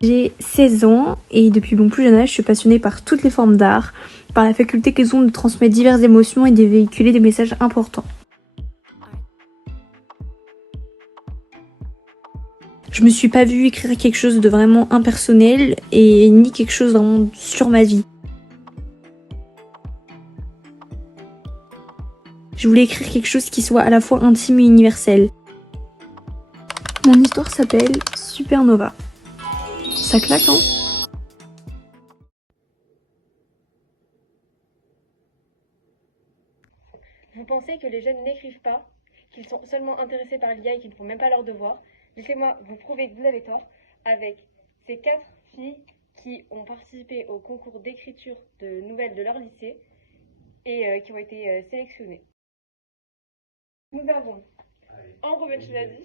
J'ai 16 ans et depuis mon plus jeune âge, je suis passionnée par toutes les formes d'art, par la faculté qu'elles ont de transmettre diverses émotions et de véhiculer des messages importants. Je me suis pas vue écrire quelque chose de vraiment impersonnel et ni quelque chose vraiment sur ma vie. Je voulais écrire quelque chose qui soit à la fois intime et universel. Mon histoire s'appelle Supernova. Ça claque, hein? Vous pensez que les jeunes n'écrivent pas, qu'ils sont seulement intéressés par l'IA et qu'ils ne font même pas leurs devoirs? Laissez-moi vous prouver que vous avez tort avec ces 4 filles qui ont participé au concours d'écriture de nouvelles de leur lycée et qui ont été sélectionnées. Nous avons Ambre Bencheladi,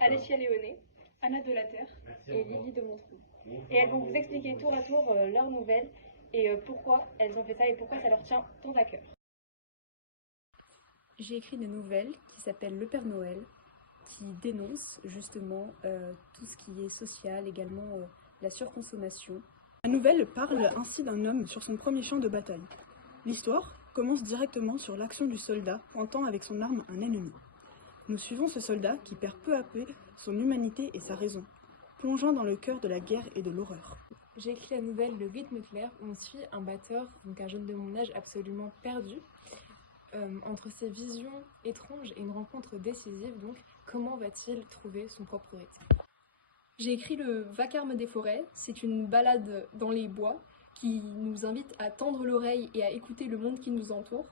Alessia Léoné, Anna Delaterre et Lily de Montreux. Et elles vont vous expliquer tour à tour leurs nouvelles et pourquoi elles ont fait ça et pourquoi ça leur tient tant à cœur. J'ai écrit une nouvelle qui s'appelle Le Père Noël, qui dénonce justement tout ce qui est social, également la surconsommation. La nouvelle parle ainsi d'un homme sur son premier champ de bataille. L'histoire commence directement sur l'action du soldat pointant avec son arme un ennemi. Nous suivons ce soldat qui perd peu à peu son humanité et sa raison, plongeant dans le cœur de la guerre et de l'horreur. J'ai écrit la nouvelle Le rythme clair où on suit un batteur, donc un jeune de mon âge absolument perdu, entre ses visions étranges et une rencontre décisive, donc comment va-t-il trouver son propre rythme? J'ai écrit Le vacarme des forêts, c'est une balade dans les bois qui nous invite à tendre l'oreille et à écouter le monde qui nous entoure.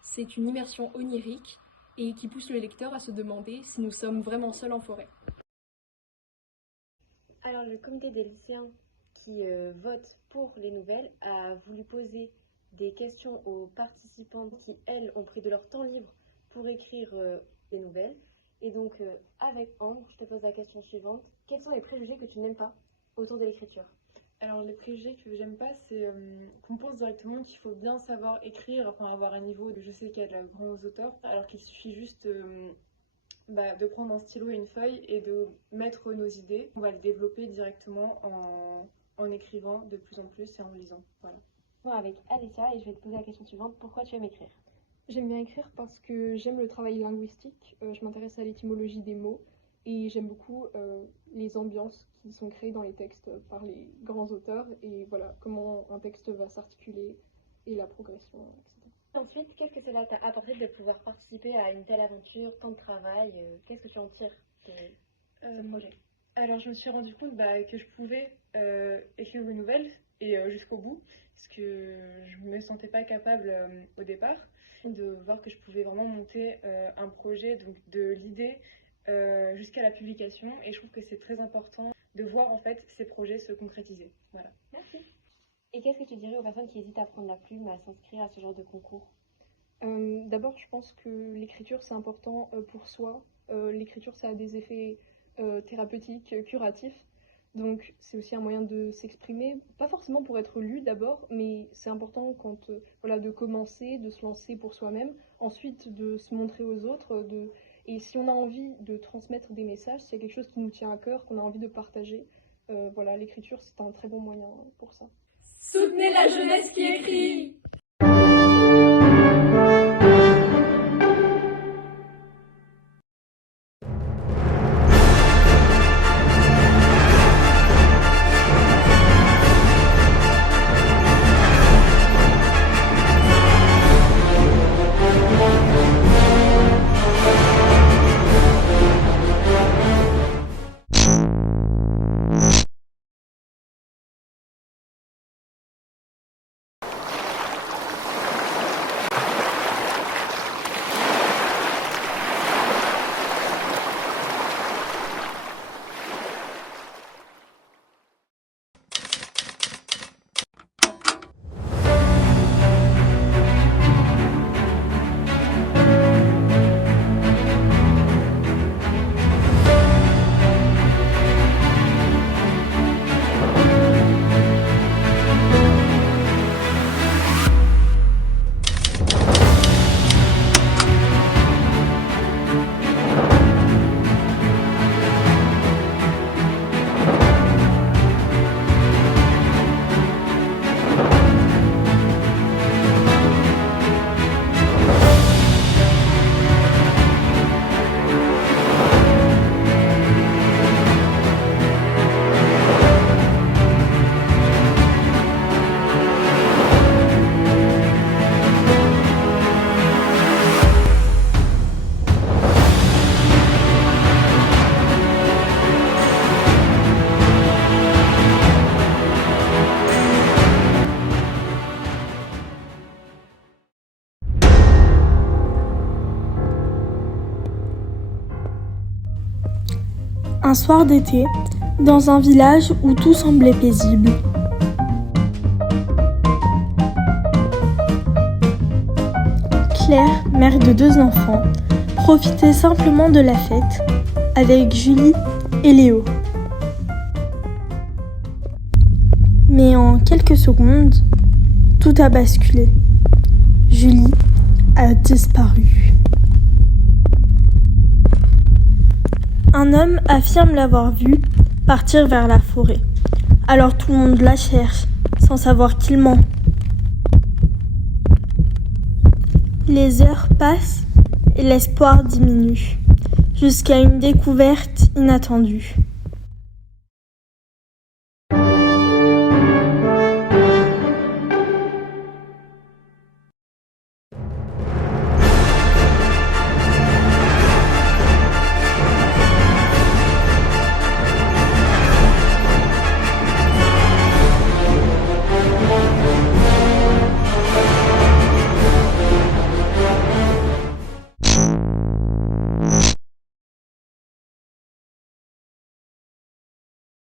C'est une immersion onirique et qui pousse le lecteur à se demander si nous sommes vraiment seuls en forêt. Alors le comité des lycéens qui vote pour les nouvelles a voulu poser des questions aux participants qui, elles, ont pris de leur temps libre pour écrire des nouvelles. Et donc, avec Ambre, je te pose la question suivante. Quels sont les préjugés que tu n'aimes pas autour de l'écriture? Alors, les préjugés que j'aime pas, c'est qu'on pense directement qu'il faut bien savoir écrire, enfin avoir un niveau de je sais qu'il y a de la grands auteurs, alors qu'il suffit juste de prendre un stylo et une feuille et de mettre nos idées. On va les développer directement en écrivant de plus en plus et en lisant. Voilà. Avec Alessia et je vais te poser la question suivante. Pourquoi tu aimes écrire? J'aime bien écrire parce que j'aime le travail linguistique, je m'intéresse à l'étymologie des mots et j'aime beaucoup les ambiances qui sont créées dans les textes par les grands auteurs et voilà comment un texte va s'articuler et la progression, etc. Ensuite, qu'est-ce que cela t'a apporté de pouvoir participer à une telle aventure, tant de travail? Qu'est-ce que tu en tires de ce projet? Alors, je me suis rendu compte que je pouvais écrire une nouvelle et jusqu'au bout, parce que je me sentais pas capable au départ, de voir que je pouvais vraiment monter un projet, donc de l'idée jusqu'à la publication, et je trouve que c'est très important de voir en fait ces projets se concrétiser. Voilà. Merci. Et qu'est-ce que tu dirais aux personnes qui hésitent à prendre la plume, à s'inscrire à ce genre de concours? D'abord, je pense que l'écriture c'est important pour soi. L'écriture ça a des effets thérapeutiques, curatifs. Donc c'est aussi un moyen de s'exprimer, pas forcément pour être lu d'abord, mais c'est important quand voilà, de commencer, de se lancer pour soi-même, ensuite de se montrer aux autres, et si on a envie de transmettre des messages, s'il y a quelque chose qui nous tient à cœur, qu'on a envie de partager, voilà, l'écriture c'est un très bon moyen pour ça. Soutenez la jeunesse qui écrit! Un soir d'été, dans un village où tout semblait paisible. Claire, mère de 2 enfants, profitait simplement de la fête avec Julie et Léo. Mais en quelques secondes, tout a basculé. Julie a disparu. Un homme affirme l'avoir vue partir vers la forêt. Alors tout le monde la cherche, sans savoir qu'il ment. Les heures passent et l'espoir diminue, jusqu'à une découverte inattendue.